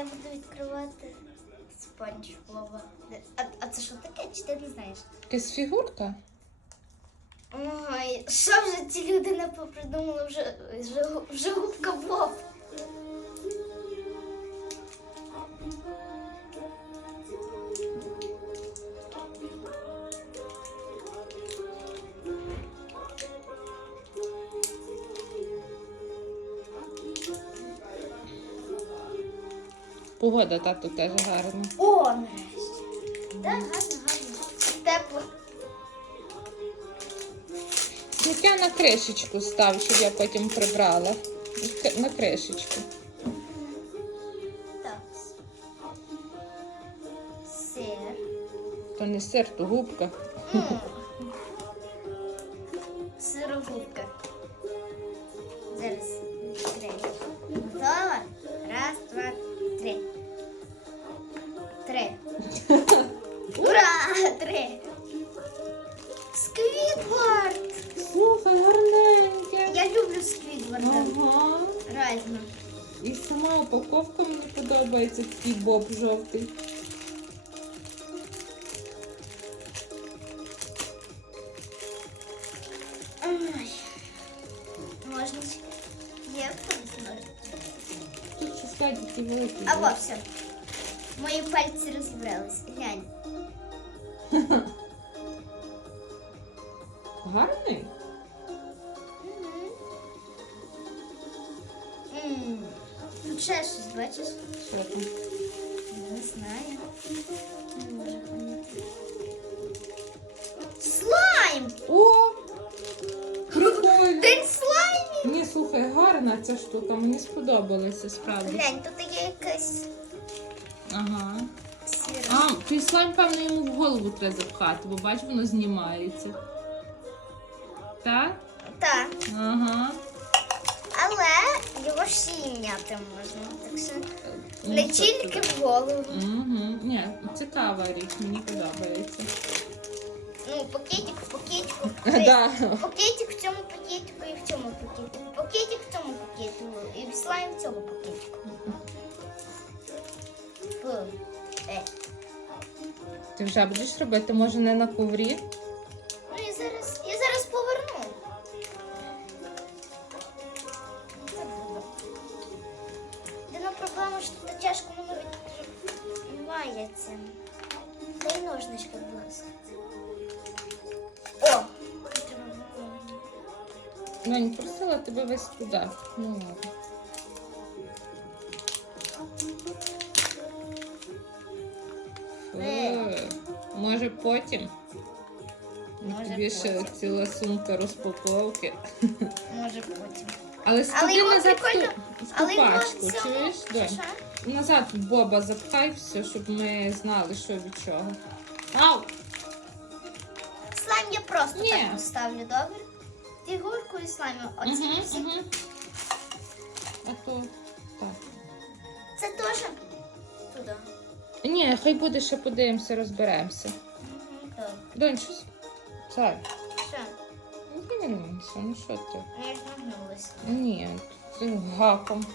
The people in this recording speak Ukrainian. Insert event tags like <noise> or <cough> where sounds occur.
я буду відкривати спанч Боба. А, а це що таке? Чи ти не знаєш? Якась фігурка? Ой, що вже ці люди не попридумали вже, вже, вже губка Боб. Погода тату теж гарна. О, нарешті. Так, гарно, гарно. Тепло. Сміття на кришечку став, щоб я потім прибрала. На кришечку. Так. Сир. То не сир, то губка. М. <laughs> Сирогубка. Зараз Три. Ура! Три. Сквідвард! Слухай, гарненьке. Я люблю сквідварда. Ага. Реально. І сама упаковка мені подобається, такий боб жовтий. Ой. Ножнички. Є колись ножнички. Тут ще справді такий великий. А боб. Мої пальці розібрались. Глянь. <laughs> Гарний? М. Тут ще щось, бачиш? Що там? Не знаю. Не можу. Слайм! О! Прикольно! День слаймів! Ні, слухай, гарна ця штука, мені сподобалася справді. Глянь, тут А, слайм, певно, йому в голову треба запхати, бо бач, воно знімається. Так? Так. Ага. Але його ще й м'яти можна. Так що Ну, не тільки в голову. Угу. Ні, цікава річ, мені подобається. Ну, пакетик в пакетику. <laughs> Да. Пакетик в цьому пакетику і в цьому пакетику. Пакетик в цьому пакетику і слайм в цьому пакетику. Ти вже будеш робити, може, не на коврі? Ну і зараз. Я зараз поверну. Єдина проблема, що тут тяжко воно відкривається. Дай ножнички, будь ласка. О! Треба було. Мені просила тебе весь туди. Ну ладно. Може потім? Може, Тобі ще потім. ціла сумка розпаковки. Може потім. Але склади його назад прикольно- ту, в ту Але його цьому- чуєш? Донь? що? Назад в Боба запхай все, щоб ми знали, що від чого. Ау! Слайм я просто Ні. так поставлю, добре? Фігурку і слайм. Оці Угу, всі. угу. А то так. Це теж туди. Ні, хай буде, ще подивимося, розберемося. Добре. Донь, щось. Цар. Що? Ну, дивимося, ну що ти? Я ж нагнулася. Ні, ти гаком.